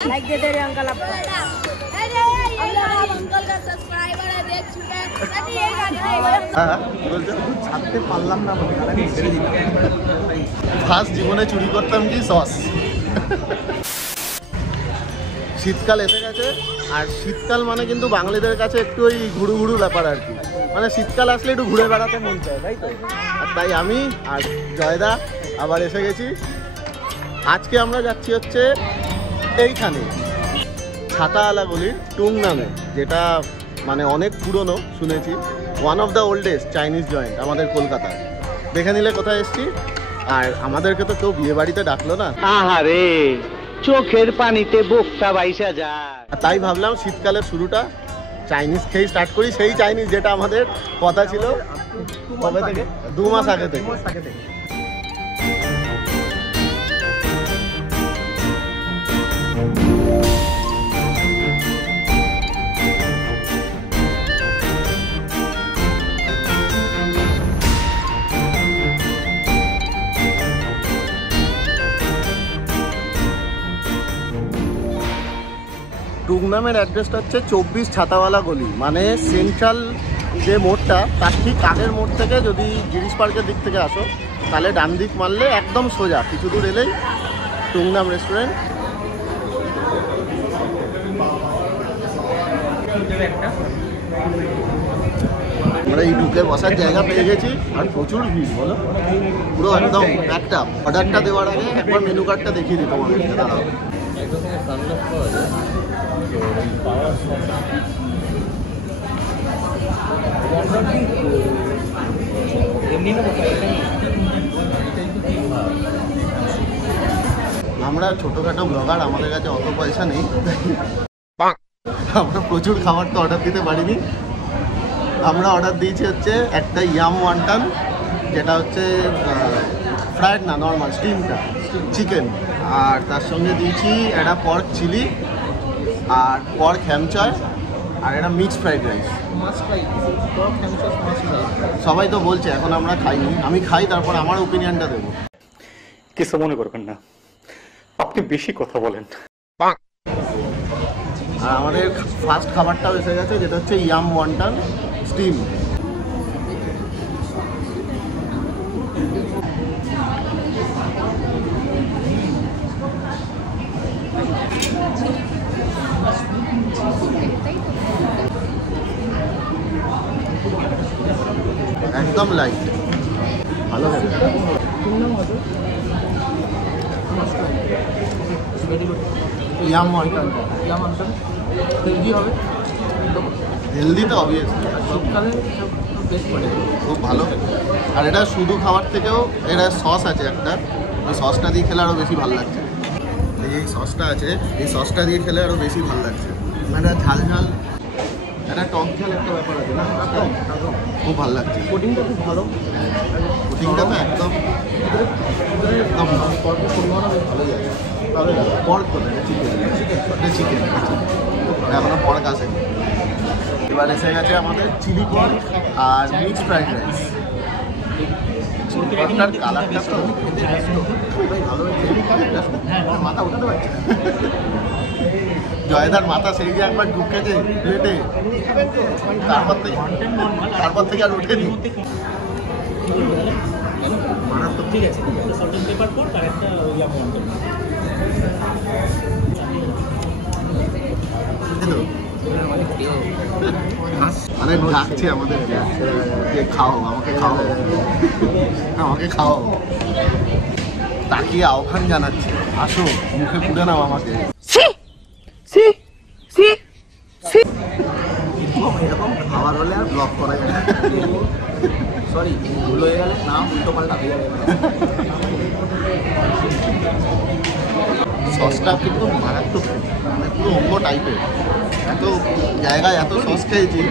Like they दे रहे uncle आपको। Uncle का सब्सक्राइबर है, देख चुके हैं। ছাড়তে পারলাম না বলে আমি ছেড়ে দিলাম। ফার্স্ট জীবনে চুরি করতাম কি সস। শীতকাল এসে গেছে, আর শীতকাল মানে কিন্তু বাঙালিদের কাছে একটু ওই ঘুরু ঘুরু ব্যাপার আর কি। মানে শীতকাল আসলে একটু ঘুরে বেড়াতে মন চায়, তাই তো? আর তাই আমি আর জয়দা আবার এসে গেছি। আজকে আমরা যাচ্ছি হচ্ছে এইখানে ছাতাওয়ালা গলির টুং নামে, যেটা মানে অনেক পুরনো শুনেছি, one of the oldest Chinese joint আমাদের কলকাতায়। দেখে নিলে কোথায় এসছি। আর আমাদেরকে তো কেউ বিয়ে বাড়িতে ডাকলো না, আহারে চোখের পানিতে বোকটা বাইসা যায়। তাই ভাবলাম শীতকালের শুরুটা চাইনিজ খেয়ে স্টার্ট করি। সেই চাইনিজ যেটা আমাদের কথা ছিল কবে থেকে, 2 মাস আগে থেকে। টুং নামের অ্যাড্রেসটা হচ্ছে 24 ছাতাওয়ালা গলি, মানে সেন্ট্রাল যে মোড়টা তার ঠিক আগের মোড় থেকে যদি গিরিশ পার্কের দিক থেকে আসো তাহলে ডান দিক মারলে একদম সোজা কিছু দূর এলেই টুং নাম রেস্টুরেন্ট। আমরা এই ঢুকে বসার জায়গা পেয়ে গেছি, আর প্রচুর ভিড়, বলো পুরো একদম একটা অর্ডারটা দেওয়ার আগে একবার মেনু কার্ডটা দেখিয়ে দিই তোমাদেরকে। দাঁড়াও, আমরা ছোটখাটো ব্লগার, আমাদের কাছে অত পয়সা নেই, আমরা প্রচুর খাবার তো অর্ডার দিতে পারিনি। আমরা অর্ডার দিয়েছি হচ্ছে একটা ইয়াম ওয়ান্টান, যেটা হচ্ছে ফ্রাইড না, নর্মাল স্টিমটা চিকেন, আর তার সঙ্গে দিয়েছি একটা পর্ক চিলি আর পর্ক হ্যামচয় আর একটা মিক্সড ফ্রাইড রাইস। সবাই তো বলছে, এখন আমরা খাইনি, আমি খাই তারপর আমার ওপিনিয়নটা দেবো। কিছু মনে করবেন না, আপনি বেশি কথা বলেন। আর আমাদের ফার্স্ট খাবারটাও এসে গেছে, যেটা হচ্ছে ইয়াম ওয়ান্টান স্টিম। একদম লাইট, ভালো হবে। ইয়াম ওয়ান্টান হেলদি হবে, হেলদি তো অবভিয়াসলি, খুব ভালো। আর এটা শুধু খাবার থেকেও এটা সস আছে একটা, ওই সসটা দিয়ে খেলে আরও বেশি ভালো লাগছে। এই সসটা আছে, এই সসটা দিয়ে খেলে আরও বেশি ভালো লাগছে। এটা ঝাল ঝাল, একটা টক ঝাল একটা ব্যাপার আছে না, খুব ভালো লাগছে। কোটিংটা খুব ভালো, কোটিংটা তো একদম একদম পর্কের পরিমাণও বেশ ভালো যায়। পর্ক করে চিকেন, চিকেন এখনো পর্ক আসেনি। এবার এসে গেছে আমাদের চিলি পর্ক আর মিক্সড ফ্রাইড রাইস। চিলি পর্কটার কালারটা তো ভালো হয়েছে, মাথা উঠাতে পারছে। জয়দার মাথা সেই যে একবার ঢুকেছে প্লেটে, তারপর থেকে আর উঠেনি। ঠিক আছে, মানে ডাকছে আমাদের যে খাও, আমাকে খাও, আমাকে খাও, তাকিয়ে আহ্বান জানাচ্ছে, আসো মুখে পুড়ে নাও আমাকে। এরকম খাবার হলে আর ব্লগ করা যায় না, সরি ভুল হয়ে গেলে নাম উল্টো পাল্টা হয়ে যাবে। সসটা কিন্তু মারাত্মক, মানে পুরো অন্য টাইপের। এত জায়গায় এত সস খেয়েছি,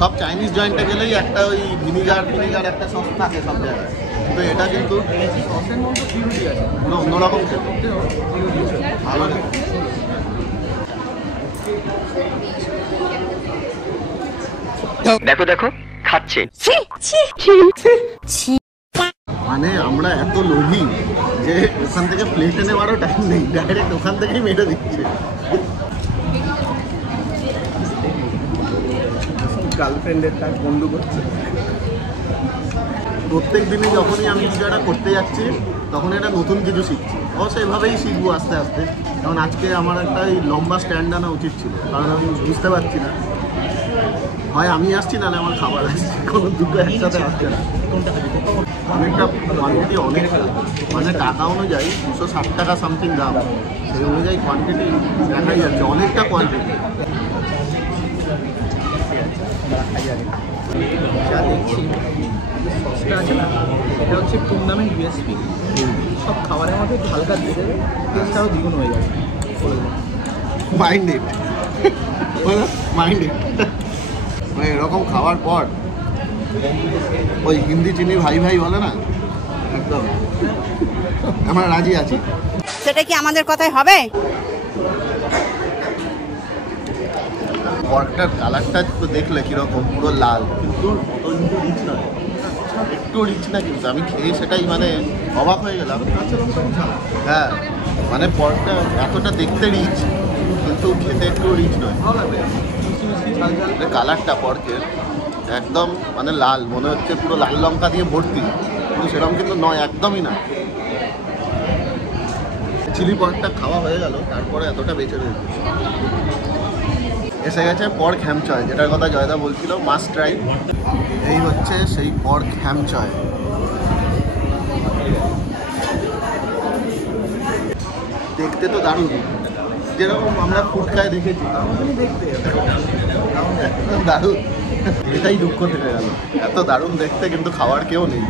সব চাইনিজ জয়েন্টে গেলেই একটা ওই ভিনিগার একটা সস থাকে সব জায়গায়, কিন্তু এটা কিন্তু সসের মধ্যে পিউরিটি আছে, পুরো অন্যরকম খেতে, ভালো লাগে। দেখো দেখো খাচ্ছে। মানে আমরা এত লোভী যে ওখান থেকে প্লেটে নেওয়ারও টাইম নেই, ডাইরেক্ট ওখান থেকেই মেরে দিচ্ছে। গার্লফ্রেন্ডের কাজ বন্ধু করছে। প্রত্যেক দিনই যখনই আমি কিছু একটা করতে যাচ্ছি তখন এটা নতুন কিছু শিখছি, অবশ্যই এভাবেই শিখবো আস্তে আস্তে। কারণ আজকে আমার একটা এই লম্বা স্ট্যান্ড আনা উচিত ছিল, কারণ আমি বুঝতে পারছি না হয় আমি আসছি না আমার খাবার আসছে, কোনো দুটো একসাথে আসছে না। অনেকটা কোয়ান্টিটি অনেক, মানে টাকা অনুযায়ী 260 টাকা সামথিং দাম, সেই অনুযায়ী কোয়ান্টিটি দেখাই যাচ্ছে অনেকটা কোয়ান্টিটি। যা দেখছি সসটা আছে না, এটা হচ্ছে টুর্নামেন্ট ইউএসপি। সব খাবারের মধ্যে একটু হালকা দিয়ে দেবে, টেস্টটাও দ্বিগুণ হয়ে যাবে। মাইন্ডেড মাইন্ডেড মানে এরকম খাওয়ার পর ওই হিন্দি চিনি ভাই ভাই বলে না, একদম আমরা রাজি আছি। সেটা কি আমাদের কথাই হবে? পরটার কালারটা তো দেখলে কিরকম, পুরো লাল, কিন্তু অত কিন্তু রিচ নয়, একটু রিচ না, কিন্তু আমি খেয়ে সেটাই মানে অবাক হয়ে গেলাম। হ্যাঁ মানে পরটা এতটা দেখতে রিচ কিন্তু খেতে একটু রিচ নয়। কালারটা পর্কের একদম মানে লাল, মনে হচ্ছে পুরো লাল লঙ্কা দিয়ে ভর্তি, কিন্তু সেরকম কিন্তু নয়, একদমই না। চিলি পর্কটা খাওয়া হয়ে গেল, তারপরে এতটা বেঁচে রয়েছে। এসে গেছে পর্ক হ্যামচয়, যেটার কথা জয়দা বলছিল, মাস্ট ট্রাই। এই হচ্ছে সেই পর্ক হ্যামচয়। দেখতে তো দারুণ, যেরকম আমরা ফুটকায় দেখেছি দেখতে দারুণ। এটাই দুঃখ থেকে গেল, এত দারুণ দেখতে কিন্তু খাওয়ার কেউ নেই।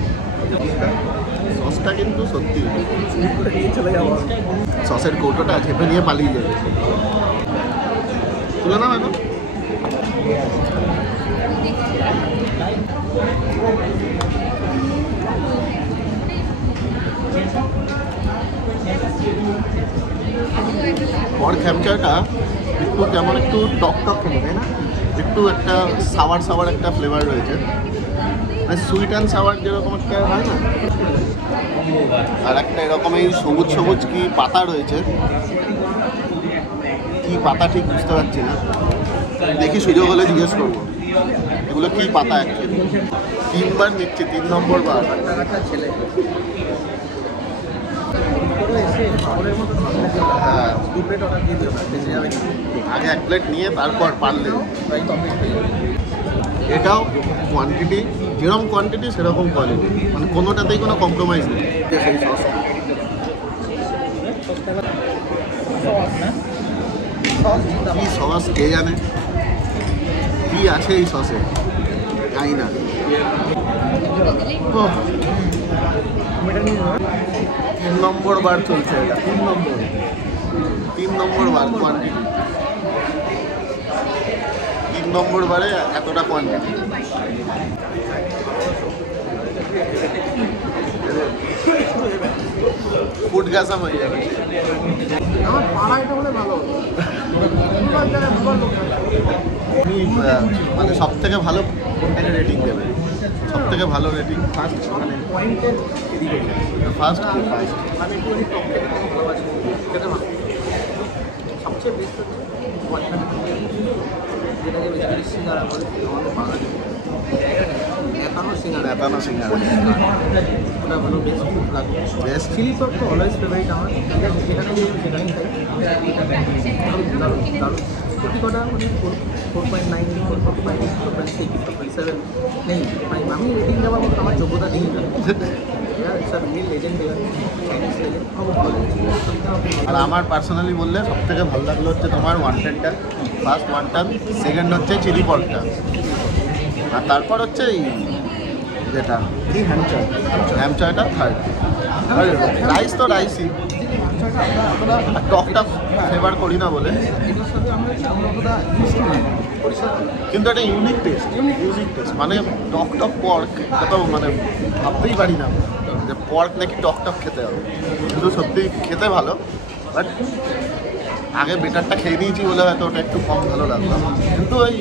সসটা কিন্তু সত্যি, সসের কৌটোটা চেপে নিয়ে পালিয়ে যাবে। তুলে নাও এখন। পর্ক হ্যামচয়টা একটু কেমন একটু টক টক খেতে, তাই না? একটু একটা সাওয়ার সাওয়ার একটা ফ্লেভার রয়েছে, মানে সুইট অ্যান্ড সাওয়ার যেরকম একটা হয় না, আর একটা এরকম এই সবুজ সবুজ কি পাতা রয়েছে, কি পাতা ঠিক বুঝতে পারছি না, দেখি সুযোগ হলে জিজ্ঞেস করবো এগুলো কি পাতা। অ্যাকচুয়ালি 3 বার নিচ্ছি, 3 নম্বর বার। ছেলে হ্যাঁ, 2 প্লেট অর্ডার দিয়ে দিও না, বেঁচে যাবে। আগে 1 প্লেট নিয়ে তারপর পারলে। এটাও কোয়ান্টিটি, যেরকম কোয়ান্টিটি সেরকম কোয়ালিটি, মানে কোনোটাতেই কোনো কম্প্রোমাইজ নেই। সেই সস কি সস কে জানে, কি আছে এই সসে জানি না। 3 নম্বর বার চলছে এটা, 3 নম্বর বার কোয়ান্টিটি, 3 নম্বর বারে এতটা কোয়ান্টিটি। ফুড গাছাম হয়ে যাবে। আমার পাড়া এটা হলে ভালো হতো। মানে সব থেকে ভালো কোনটাকে রেটিং দেবে? সব থেকে ভালো রেটিং ফার্স্ট, মানে পয়েন্টের এদিকে ফার্স্ট আমি একটু টক খেতে ভালোবাসি, খেতে ভালো। সবচেয়ে বেস্ট হচ্ছে যেটাকে বেশি সিঙ্গারা বলে আমাদের বাঙালি, নেতানো সিঙ্গারা। নেতানো সিঙ্গারা ওটা ভালো, বেস্ট খুব লাগে। বেস্ট। চিলি সস তো অলওয়েজ ফেভারিট আমার, যেখানে গিয়ে সেখানেই খাই। দারুণ দারুণ। প্রতি কটা মানে 4.9, 4.5, 4.6, 4.7 নেই, আমি রেটিং দেওয়ার মতো আমার যোগ্যতা নেই। স্যার মিল লেজেন্ড চাইনিজ লেজেন্ড আর আমার পার্সোনালি বললে সব থেকে ভালো লাগলো হচ্ছে তোমার ওয়ান্টেডটা, ফার্স্ট ওয়ানটান, সেকেন্ড হচ্ছে চিলি পর্কটা, আর তারপর হচ্ছে এই যেটা কি হ্যামচয়টা থার্ড। আর রাইস তো রাইসই, টকটা ফেভার করি না বলে, কিন্তু একটা ইউনিক টেস্ট, মানে টক টক পর্ক, এটা তো মানে ভাবতেই পারি না যে পর্ক নাকি টক টক খেতে হবে, কিন্তু সত্যি খেতে ভালো। বাট আগে বেটারটা খেয়ে নিয়েছি বলে হয়তো ওটা একটু কম ভালো লাগলো, কিন্তু ওই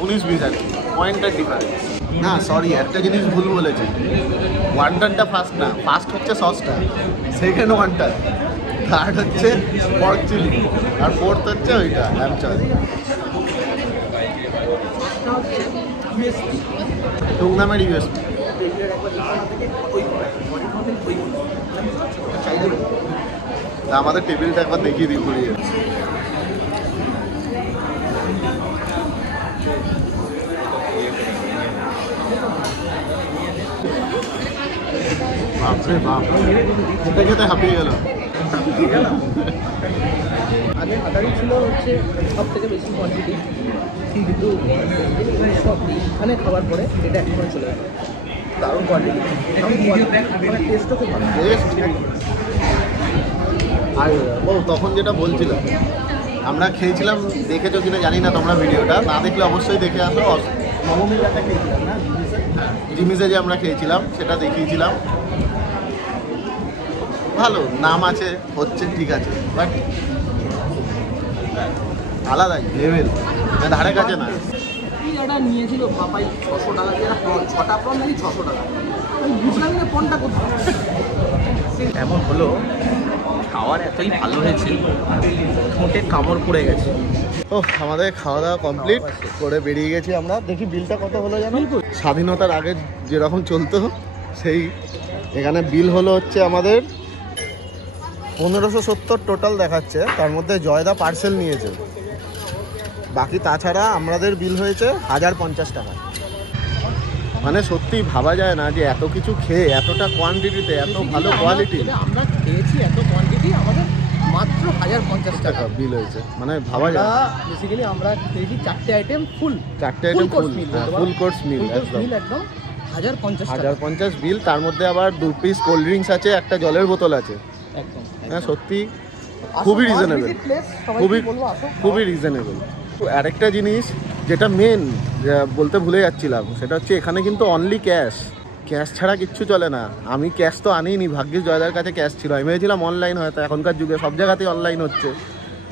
19-20 আর কি পয়েন্টের ডিফারেন্স। না সরি, একটা জিনিস ভুল বলেছি, ওয়ান্টানটা ফার্স্ট না, ফার্স্ট হচ্ছে সসটা, সেকেন্ড ওয়ান্টান, থার্ড হচ্ছে পর্ক চিলি, আর ফোর্থ হচ্ছে ওইটা ল্যাম্ব চপ। টুকনামের ইউএসপি। আমাদের টেবিলটা একবার দেখিয়ে দিই ঘুরিয়ে। বাপরে বাপ, খেতে খেতে হাঁপিয়ে গেল। আগে হাতারি ছিল হচ্ছে সব থেকে বেশি কোয়ান্টিটি, কিন্তু সব এখানে খাবার পরে এটা এখন চলে গেল, দারুণ কোয়ান্টিটি, টেস্টও খুব ভালো। আর ও তখন যেটা বলছিলাম, আমরা খেয়েছিলাম, দেখেছো কিনা জানি না তোমরা ভিডিওটা, না দেখলে অবশ্যই দেখে আসো। নবমীর একটা খেয়েছিলাম না, জিমিসে যে আমরা খেয়েছিলাম সেটা দেখিয়েছিলাম, ভালো নাম আছে, হচ্ছে ঠিক আছে, বাট আলাদাই লেভেল, ধারে কাছে না। এটা নিয়েছিল বাপাই 600 টাকা দিয়ে, 6টা প্রন নাকি 600 টাকা, আমি বুঝলাম না প্রনটা কোথায়। এমন হলো খাওয়ার এতই ভালো হয়েছে, ঠোঁটে কামড় পড়ে গেছে। ও আমাদের খাওয়া দাওয়া কমপ্লিট করে বেরিয়ে গেছি আমরা। দেখি বিলটা কত হলো জানো? স্বাধীনতার আগে যেরকম চলতো সেই, এখানে বিল হলো হচ্ছে আমাদের 1570 টোটাল দেখাচ্ছে, তার মধ্যে জয়দা পার্সেল নিয়েছে, বাকি তাছাড়া আমাদের বিল হয়েছে 1050 টাকা। মানে সত্যি ভাবা যায় না যে এত কিছু খেয়ে এতটা কোয়ান্টিটিতে এত ভালো কোয়ালিটি। আমরা খেয়েছি এত কোয়ান্টিটি, আমাদের মাত্র 1050 টাকা বিল হয়েছে, মানে ভাবা যায় না। বেসিক্যালি আমরা খেয়েছি 4টে আইটেম ফুল, 4টে আইটেম ফুল কোর্স মিল, একদম 1050 1050 বিল। তার মধ্যে আবার 2 পিস কোল্ড ড্রিঙ্কস আছে, একটা জলের বোতল আছে। একদম হ্যাঁ সত্যি খুবই রিজনেবল, খুবই রিজনেবল। আরেকটা জিনিস যেটা মেন বলতে ভুলে যাচ্ছিলাম, সেটা হচ্ছে এখানে কিন্তু অনলি ক্যাশ ছাড়া কিচ্ছু চলে না। আমি ক্যাশ তো আনিনি, ভাগ্যিস জয়দার কাছে ক্যাশ ছিল, আমি ভেবেছিলাম অনলাইন হয়তো, এখনকার যুগে সব জায়গাতেই অনলাইন হচ্ছে,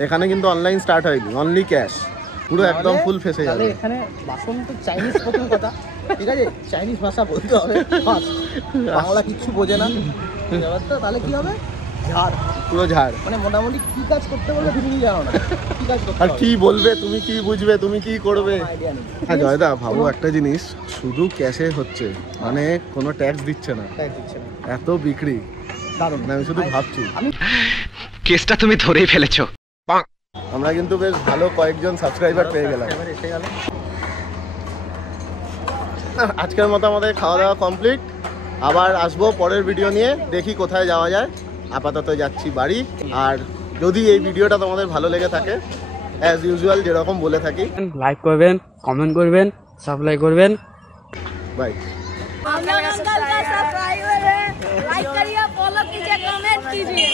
এখানে কিন্তু অনলাইন স্টার্ট হয়নি, অনলি ক্যাশ, পুরো একদম ফুল ফেসে যাবে। এখানে বাসন তো চাইনিজ, প্রথম কথা ঠিক আছে, চাইনিজ ভাষা বলতে হবে, বাংলা কিচ্ছু বোঝে না, ব্যাপারটা তাহলে কি হবে, ঝাড়, পুরো ঝাড়, মানে মোটামুটি কি কাজ করতে বলবে তুমি জানো না, কি কাজ করতে আর কি বলবে, তুমি কি বুঝবে, তুমি কি করবে। আইডিয়া নেই। হ্যাঁ জয়দা ভাবো একটা জিনিস, শুধু ক্যাশে হচ্ছে, মানে কোনো ট্যাক্স দিচ্ছে না, তাই দিচ্ছে না, এত বিক্রি দারুণ। আমি শুধু ভাবছি, কেসটা তুমি ধরেই ফেলেছো। আমরা কিন্তু বেশ ভালো কয়েকজন সাবস্ক্রাইবার পেয়ে গেলাম। এসে গেল। আজকের মতো আমাদের খাওয়া দাওয়া কমপ্লিট, আবার আসবো পরের ভিডিও নিয়ে, দেখি কোথায় যাওয়া যায়। আপাতত যাচ্ছি বাড়ি। আর যদি এই ভিডিওটা তোমাদের ভালো লেগে থাকে, অ্যাজ ইউজুয়াল যেরকম বলে থাকি, লাইক করবেন, কমেন্ট করবেন, সাবস্ক্রাইব করবেন। বাই। हम लोग अंकल का सब्सक्राइबर है, लाइक करिए, फॉलो कीजिए, कमेंट कीजिए।